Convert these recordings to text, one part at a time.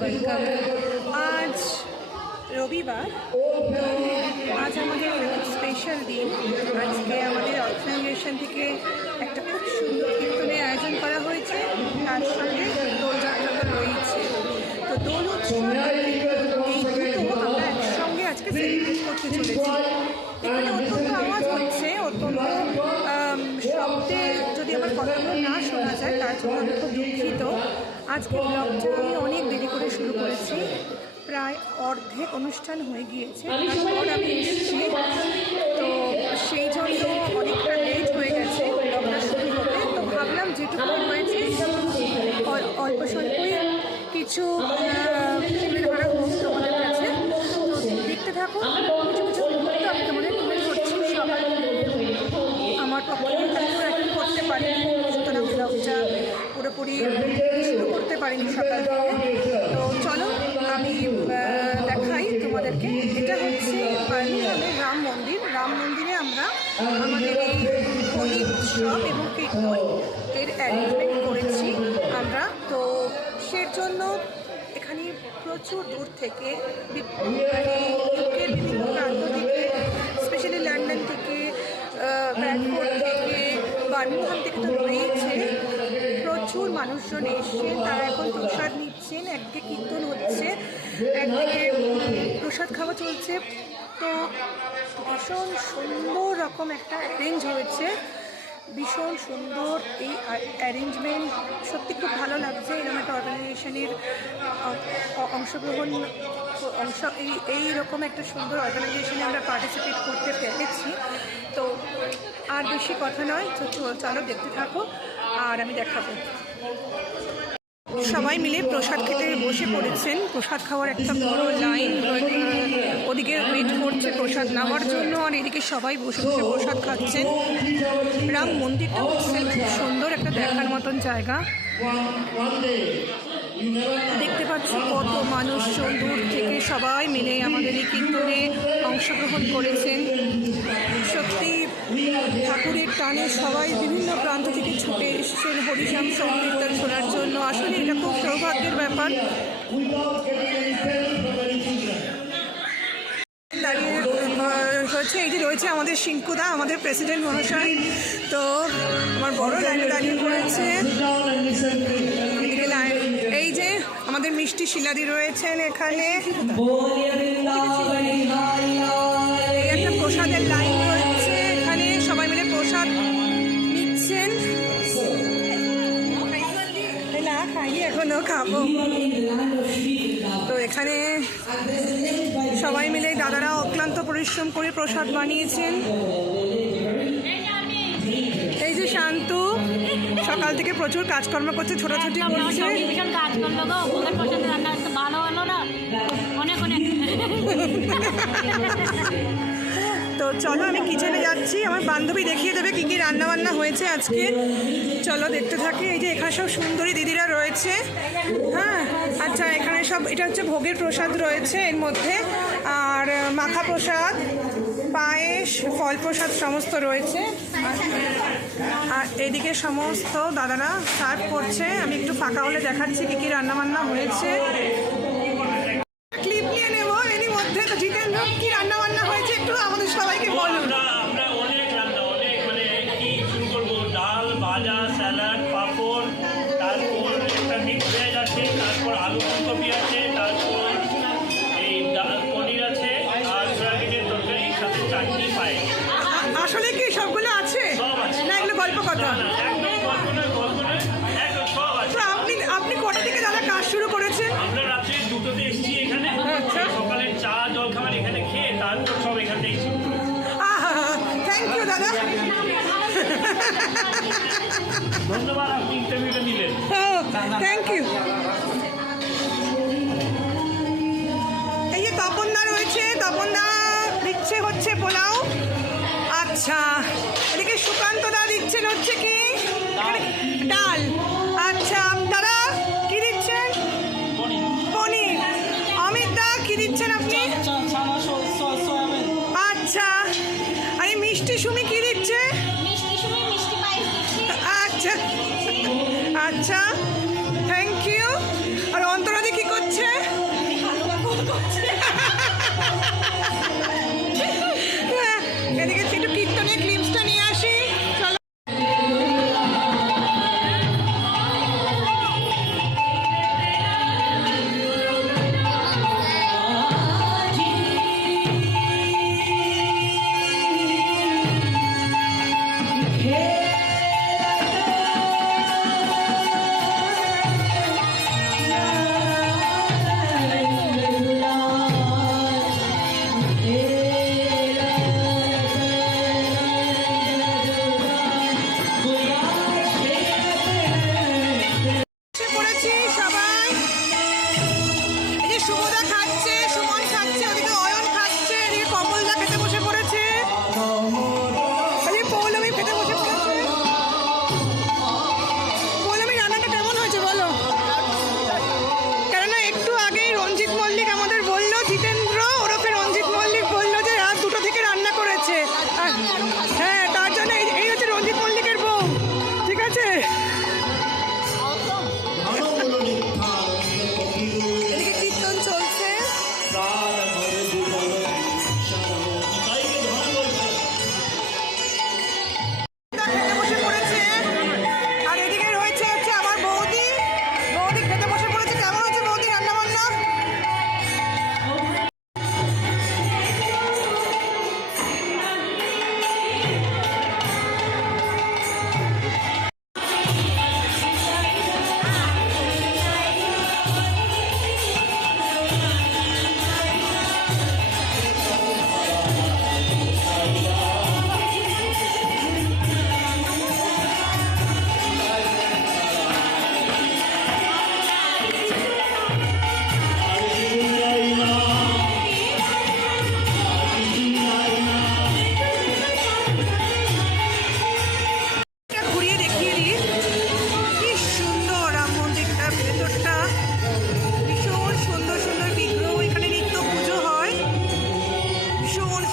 Welcome. আজ রবিবার, আজ আমাদের স্পেশাল দিন। আজকে আমাদের অর্গানাইজেশন থেকে একটা খুব সুন্দর কীর্তনের আয়োজন করা হয়েছে, তার সঙ্গে দোলযাত্রা তো রয়েছে। তো দোল উৎসব এই দুটো আমরা একসঙ্গে আজকে সেলিব্রেট করতে চলেছি। এখানে অত্যন্ত আওয়াজ হচ্ছে, অত্যন্ত শব্দে যদি আমার কথাগুলো না শোনা যায় তার জন্য আমি খুব দুঃখিত। আজকে ব্লগটা আমি অনেক দেরি করে শুরু করেছি, প্রায় অর্ধেক অনুষ্ঠান হয়ে গিয়েছে, তারপর আমি এসেছি। তো সেই জন্য অনেকটা লেট হয়ে গেছে ব্লগটা শুরু হতে। তো ভাবলাম যেটুকু হয়েছে অল্প স্বল্পই কিছু তুলে ধরা হোক তোমাদের কাছে। তো দেখতে থাকো, কিছু কিছু মুহূর্ত আমি তোমাদের তুলে ধরছি। সবাই আমার পক্ষে এখন করতে পারিনি, সুতরাং ব্লগটা পুরোপুরি শুরু করতে পারিনি সকাল থেকে। তো চলো আমি দেখাই তোমাদেরকে। এটা হচ্ছে বার্মিংহামের রাম মন্দির। রাম মন্দিরে আমরা আমাদের এই হোলি উৎসব এবং কীর্তন এর অ্যারেঞ্জমেন্ট করেছি আমরা। তো সের জন্য এখানে প্রচুর দূর থেকে ইউকের বিভিন্ন প্রান্ত থেকে, স্পেশালি লন্ডন থেকে, ব্র্যাডফোর্ড থেকে, বার্মিংহাম থেকে তো রয়েছে, প্রচুর মানুষজন এসছেন। তারা এখন প্রসাদ নিচ্ছেন, একদিকে কীর্তন হচ্ছে, একদিকে প্রসাদ খাওয়া চলছে। তো ভীষণ সুন্দর রকম একটা অ্যারেঞ্জ হয়েছে, ভীষণ সুন্দর এই অ্যারেঞ্জমেন্ট। সত্যি খুব ভালো লাগছে এরকম একটা অর্গানাইজেশনের এইরকম একটা সুন্দর অর্গানাইজেশনে আমরা পার্টিসিপেট করতে পেরেছি। তো আর বেশি কথা নয়, তো চলো দেখতে থাকো আর আমি দেখাবো। সবাই মিলে প্রসাদ খেতে বসে পড়েছেন। প্রসাদ খাওয়ার একটা বড় লাইন ওদিকে ওয়েট করছে প্রসাদ নেওয়ার জন্য, আর এদিকে সবাই বসে বসে প্রসাদ খাচ্ছেন। রাম মন্দিরটা হচ্ছে খুব সুন্দর একটা দেখার মতন জায়গা। দেখতে পাচ্ছি কত মানুষজন দূর থেকে সবাই মিলে আমাদের এই কীর্তনে অংশগ্রহণ করেছেন। সত্যি ঠাকুরের টানে সবাই বিভিন্ন প্রান্ত থেকে ছুটে এসেছেন হরিনাম সংকীর্তন শোনার জন্য। আসলে এটা খুব সৌভাগ্যের ব্যাপার। দাঁড়িয়ে হচ্ছে এই যে রয়েছে আমাদের সিংকুদা, আমাদের প্রেসিডেন্ট মহাশয়। তো আমার বড় লাইনে দাঁড়িয়ে পড়েছে। এই যে আমাদের মিষ্টি শিলাদি রয়েছেন এখানে। এই একটা প্রসাদের লাইন রয়েছে, এখানে সবাই মিলে প্রসাদ নিচ্ছেন। না খাইনি, এখনো খাবো। তো এখানে সবাই মিলে দাদারা অক্লান্ত পরিশ্রম করে প্রসাদ বানিয়েছেন। এই যে শান্তু সকাল থেকে প্রচুর কাজকর্ম করছে, ছোটাছুটি করছে। তো চলো আমি কিচেনে যাচ্ছি, আমার বান্ধবী দেখিয়ে দেবে কী কী রান্নাবান্না হয়েছে আজকে। চলো দেখতে থাকি। এই যে এখানে সব সুন্দরী দিদিরা রয়েছে। হ্যাঁ আচ্ছা, এখানে সব এটা হচ্ছে ভোগের প্রসাদ রয়েছে এর মধ্যে, আর মাখা প্রসাদ, পায়েস, ফল প্রসাদ সমস্ত রয়েছে। আর এদিকে সমস্ত দাদারা সার্ভ করছে। আমি একটু ফাঁকা হলে দেখাচ্ছি কী কী রান্নাবান্না হয়েছে। ক্লিপ নিয়ে নেব এরই মধ্যে। তো জিতেন কী রান্নাবান্না হয়েছে একটু আমাদের সবাইকে বলুন। আমরা অনেক রান্না, অনেক মানে কি শুরু করবো, ডাল, ভাজা, স্যালাড, পাঁপড়, তারপর একটা মিক্স ভেজ আছে, তারপর আলু ফুলকপি আছে, তারপর এই পনির আছে, আর সয়াবিনের তরকারি, সাথে চাটনি, পায়। আসলে কি সবগুলো আছে? সব আছে না এগুলো গল্প কথা? একদম গল্প নয়, একদম সব আছে। তো আপনি কটা থেকে দাদা কাজ শুরু করেছেন? আমরা রাত্রে 2টোতে এসেছি এখানে। আচ্ছা। সকালে চা জল খাবার এখানে খেয়ে তারপর সব এখান থেকে শুরু করেছি। থ্যাংক ইউ দাদা। ধন্যবাদ, আপনি ইন্টারভিউটা নিলেন। Thank you. এই যে তপনদা রয়েছে, তপনদা দিচ্ছে হচ্ছে পোলাও। আচ্ছা, এদিকে সুকান্তদা দিচ্ছেন হচ্ছে কি ডাল। আচ্ছা দাদা কি দিচ্ছেন? পনির। অমিত দা কি দিচ্ছেন আপনি? আচ্ছা, আর এই মিষ্টি সুমি কি দিচ্ছে? আচ্ছা আচ্ছা, থ্যাংক ইউ। আর অন্তরাদি কি করছে?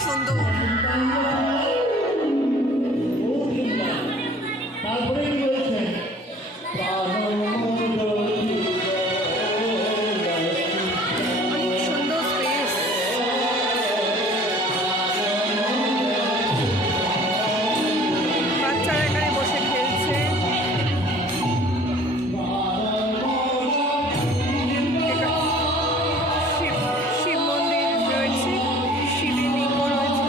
সুন্দর। তারপরে কি বলছে অনেক সুন্দর স্পেস। বাচ্চারা এখানে বসে খেলছে। শিব মন্দির রয়েছে, শিবের লিঙ্গ রয়েছে।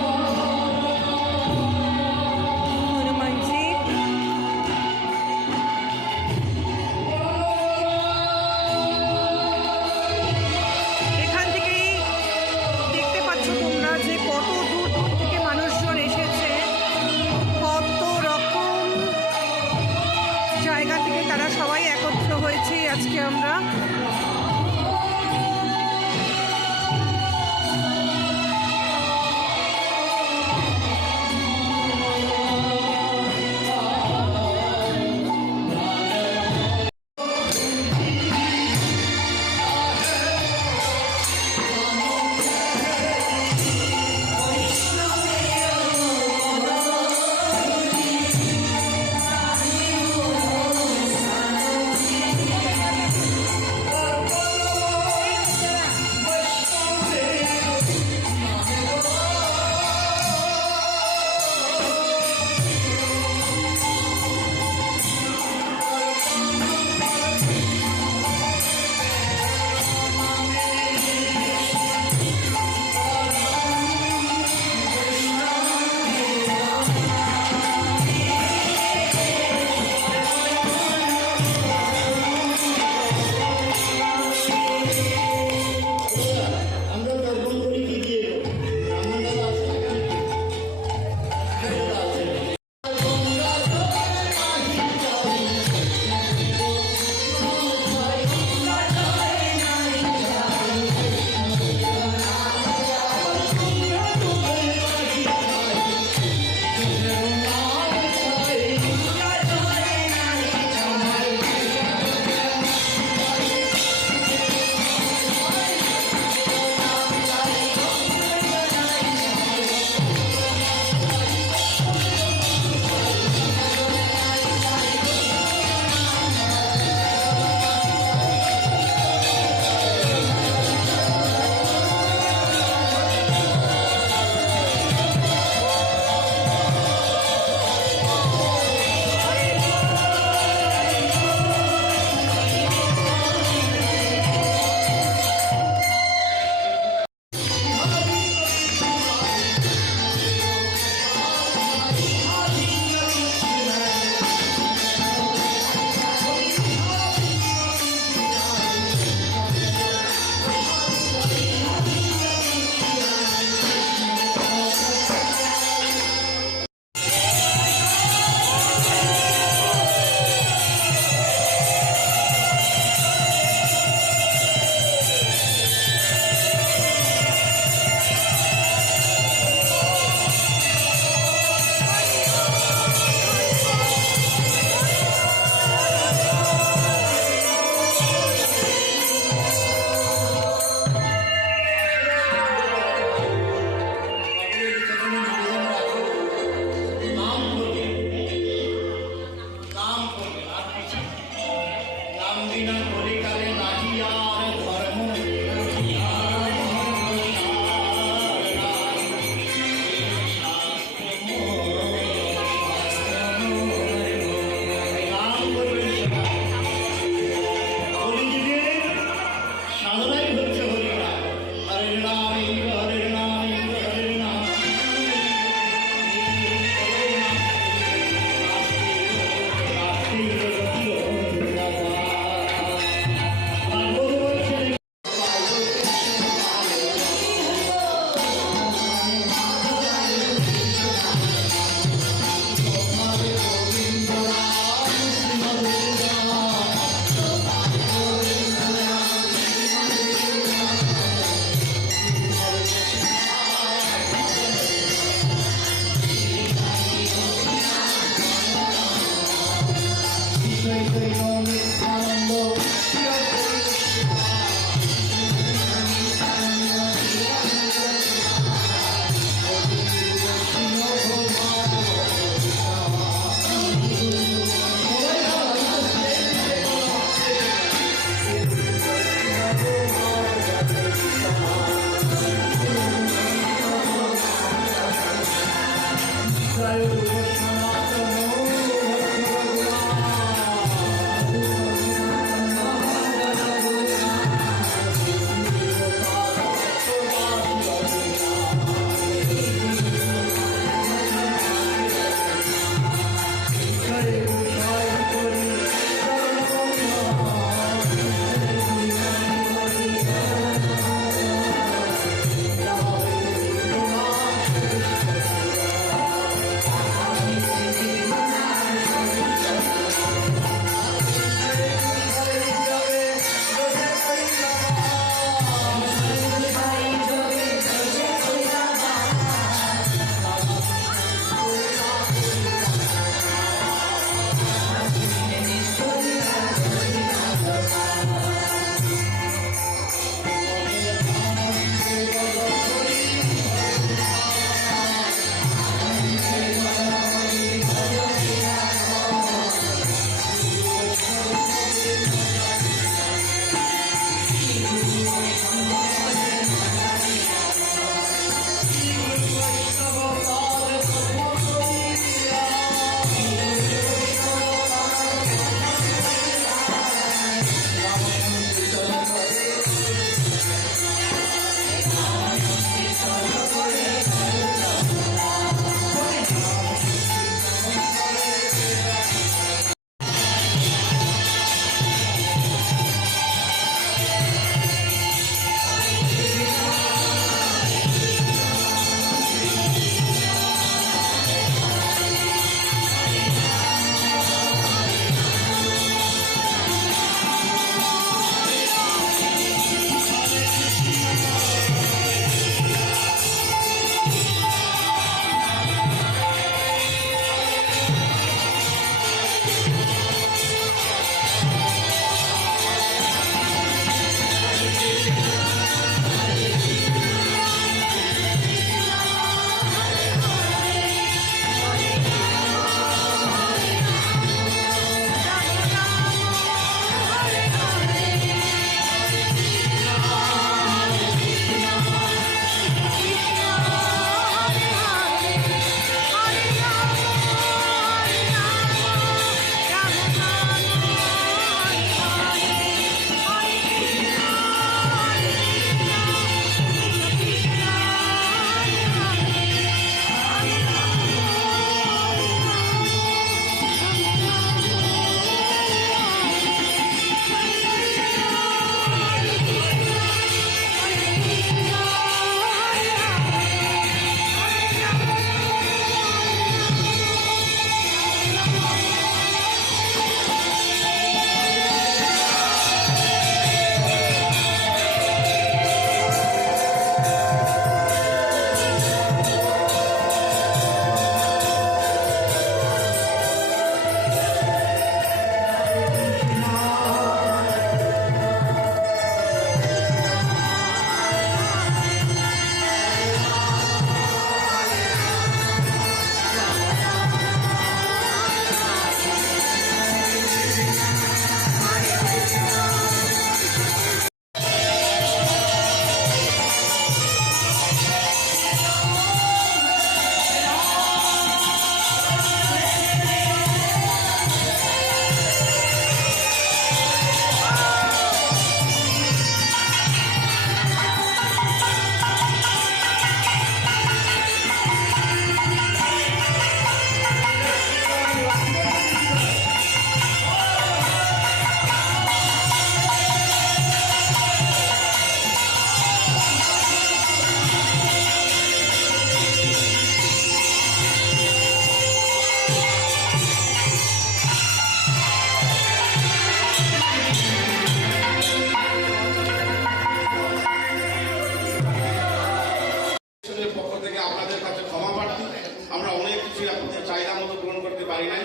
পারি নাই।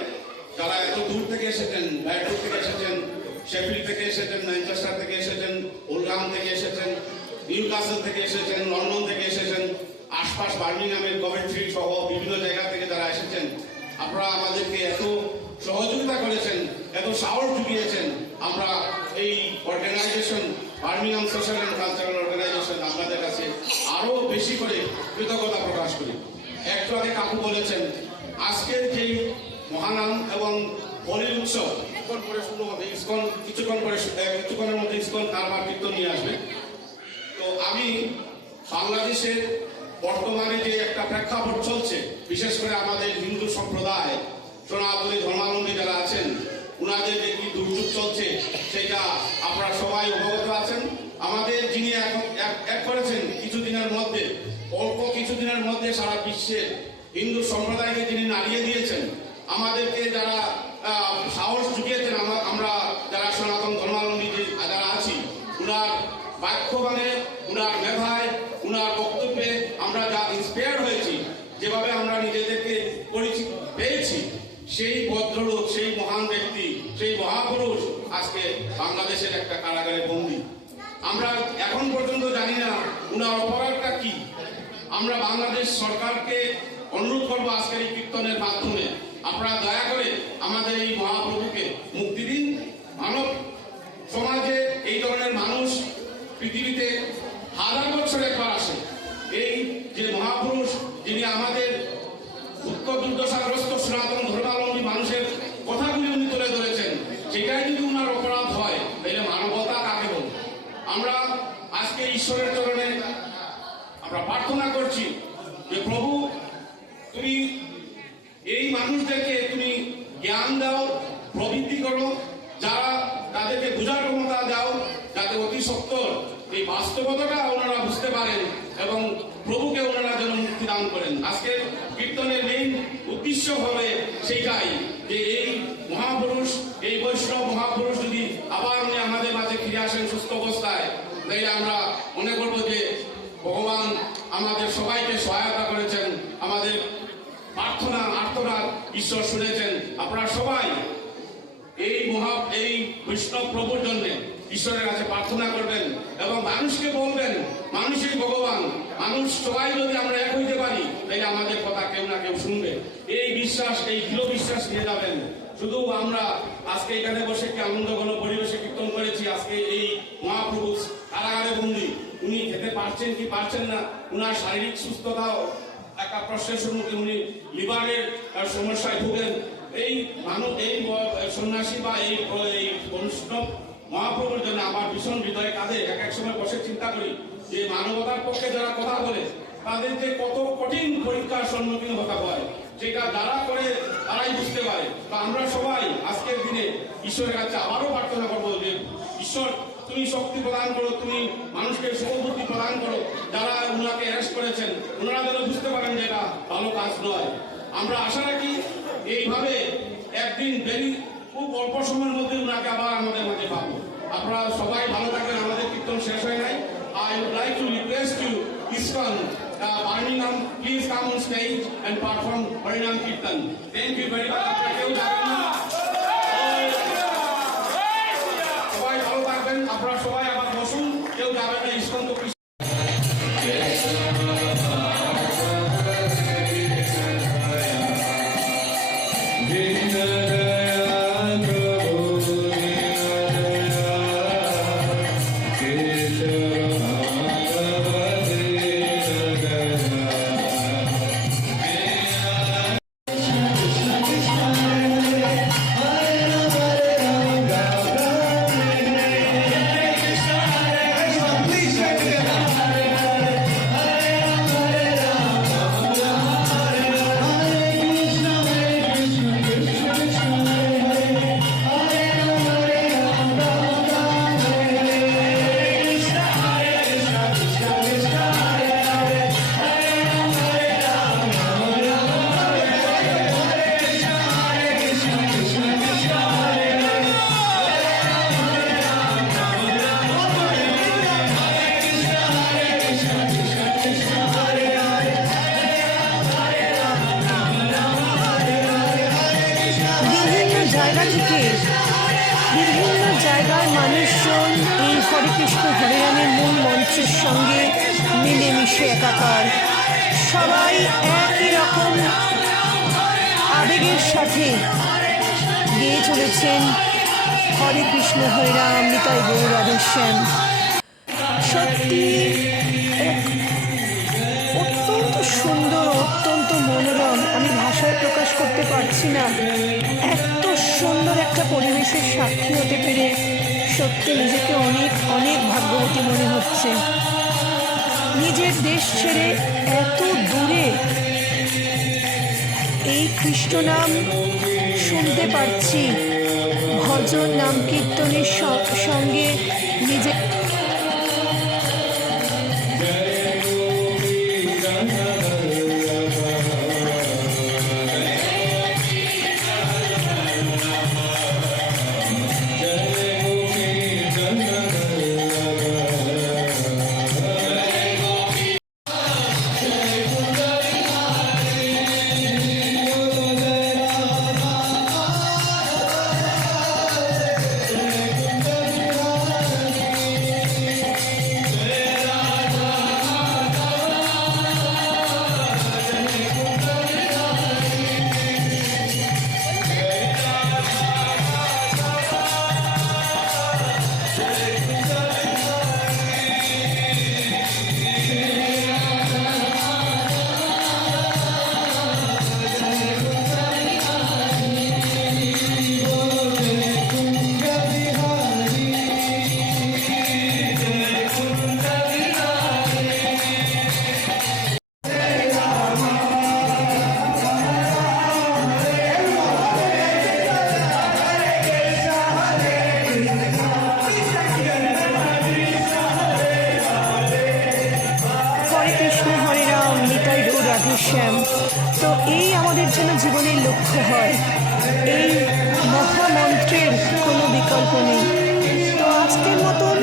যারা এত দূর থেকে এসেছেন, ব্যাডফোর্ড থেকে এসেছেন, শেফিল্ড থেকে এসেছেন, ম্যানচেস্টার থেকে এসেছেন, ওলডহাম থেকে এসেছেন, নিউক্যাসল থেকে এসেছেন, লন্ডন থেকে এসেছেন, আশপাশ বার্মিংহামের কভেন্ট্রি সহ বিভিন্ন জায়গা থেকে যারা এসেছেন, আপনারা আমাদেরকে এত সহযোগিতা করেছেন, এত সাহস জুগিয়েছেন। আমরা এই organisation Birmingham social and cultural organisation আপনাদের কাছে আরো বেশি করে কৃতজ্ঞতা প্রকাশ করি। একটু আগে কাকু বলেছেন আজকের যেই মহানাম এবং হোলির উৎসব কিছুক্ষণ পরে শুরু হবে, ইসকন কিছুক্ষণের মধ্যে ইসকন কারবার কীর্তন নিয়ে আসবে। তো আমি বাংলাদেশের বর্তমানে যে একটা প্রেক্ষাপট চলছে, বিশেষ করে আমাদের হিন্দু সম্প্রদায় সনাতনী ধর্মাবলম্বী যারা আছেন, ওনাদের যে কি দুর্যোগ চলছে সেটা আপনারা সবাই অবগত আছেন। আমাদের যিনি এখন এক করেছেন কিছুদিনের মধ্যে, অল্প কিছুদিনের মধ্যে সারা বিশ্বের হিন্দু সম্প্রদায়কে যিনি নাড়িয়ে দিয়েছেন, আমাদেরকে যারা সাহস জুগিয়েছেন, আমরা যারা সনাতন ধর্মাবলম্বী যারা আছি, উনার বাক্যবাণে, উনার মেধায়, উনার বক্তব্যে আমরা যা ইন্সপায়ার হয়েছি, যেভাবে আমরা নিজেদেরকে পরিচিত পেয়েছি, সেই ভদ্রলোক, সেই মহান ব্যক্তি, সেই মহাপুরুষ আজকে বাংলাদেশের একটা কারাগারে বন্দী। আমরা এখন পর্যন্ত জানি না উনার অপরাধটা কি। আমরা বাংলাদেশ সরকারকে অনুরোধ করবো আজকের এই কীর্তনের মাধ্যমে আপনারা দয়া করে আমাদের এই মহাপ্রভুকে মুক্তি দিন। মানব সমাজে এই ধরনের মানুষ পৃথিবীতে হাজার বছর একবার আসে। এই যে মহাপুরুষ যিনি আমাদের উত্তর দুর্দশাগ্রস্ত সনাতন ধর্মাবলম্বী মানুষের কথাগুলি উনি তুলে ধরেছেন, সেটাই যদি উনার অপরাধ হয় তাহলে মানবতা কাকে বল। আমরা আজকে ঈশ্বরের চরণে আমরা প্রার্থনা করছি যে প্রভু তুমি এই মানুষদেরকে তুমি জ্ঞান দাও, প্রবৃত্তি করো, যারা তাদেরকে বোঝার ক্ষমতা দাও, যাতে অতি সত্বর এই বাস্তবতাটা ওনারা বুঝতে পারেন এবং প্রভুকে ওনারা যেন মুক্তি দান করেন। আজকে কীর্তনের মেইন উদ্দেশ্য হবে সেইটাই যে এই মহাপুরুষ, এই বৈষ্ণব মহাপুরুষ যদি আবার উনি আমাদের মাঝে ফিরে আসেন সুস্থ অবস্থায়, তাই আমরা মনে করব যে ভগবান আমাদের সবাইকে সহায়তা করেছেন, আমাদের প্রার্থনা আর্তনাদ ঈশ্বর শুনেছেন। আপনারা সবাই এই বৈষ্ণব প্রভুর জন্য ঈশ্বরের কাছে প্রার্থনা করবেন এবং মানুষকে বলবেন মানুষই ভগবান। মানুষ সবাই যদি আমরা এক হইতে পারি তাহলে আমাদের কথা কেউ না কেউ শুনবে। এই বিশ্বাস, এই দৃঢ় বিশ্বাস নিয়ে যাবেন। শুধু আমরা আজকে এখানে বসে কি আনন্দ ঘন পরিবেশে কীর্তন করেছি, আজকে এই মহাপ্রভু কারাগারে বন্দী, উনি খেতে পারছেন কি পারছেন না, উনার শারীরিক সুস্থতাও একটা প্রশ্নের সম্মুখীন, উনি লিভারের সমস্যায় ভুগেন। এই মানুষ, এই সন্ন্যাসী বা এই বৈষ্ণব মহাপ্রভুর জন্য আমার ভীষণ হৃদয়ে কাঁদে। এক এক সময় বসে চিন্তা করি যে মানবতার পক্ষে যারা কথা বলে তাদের যে কত কঠিন পরীক্ষার সম্মুখীন হতে হয়, যেটা যারা করে তারাই বুঝতে পারে। তো আমরা সবাই আজকের দিনে ঈশ্বরের কাছে আবারও প্রার্থনা করবো যে ঈশ্বর তুমি শক্তি প্রদান করো, তুমি মানুষকে সুবুদ্ধি প্রদান করো। যারা উনাকে অ্যারেস্ট করেছেন ওনারা যেন বুঝতে পারেন যে এটা ভালো কাজ নয়। আমরা আশা রাখি এইভাবে একদিন খুব অল্প সময়ের মধ্যে উনাকে আবার আমাদের মাঝে পাবো। আপনারা সবাই ভালো থাকবেন। আমাদের কীর্তন শেষ হয় নাই। I would like to request you, ISKCON, Birmingham, please come on stage and perform Harinam Kirtan. Thank you very much. সবাই ভালো থাকবেন। আপনারা সবাই আবার বসুন, কেউ যাবেন না। ISKCON তো জায়গা থেকে বিভিন্ন জায়গার মানুষজন এই হরে কৃষ্ণ হরে রামের মূল মঞ্চের সঙ্গে মিলেমিশে একাকার। সবাই একই রকম আবেগের সাথে গেয়ে চলেছেন হরে কৃষ্ণ হরে রাম নিতাই গৌর রাধেশ্যাম। সত্যি এক অত্যন্ত সুন্দর, অত্যন্ত মনোরম, আমি ভাষায় প্রকাশ করতে পারছি না। এত সুন্দর একটা পরিবেশের সাক্ষী হতে পেরে সত্যি নিজেকে অনেক অনেক ভাগ্যবতী মনে হচ্ছে। নিজের দেশ ছেড়ে এত দূরে এই কৃষ্ণ নাম শুনতে পারছি, ভজন নাম কীর্তনের সঙ্গে নিজে রাধেশ্যাম। তো এই আমাদের জন্য জীবনের লক্ষ্য হয়, এই মহামন্ত্রের কোনো বিকল্প নেই। তো আজকের মতন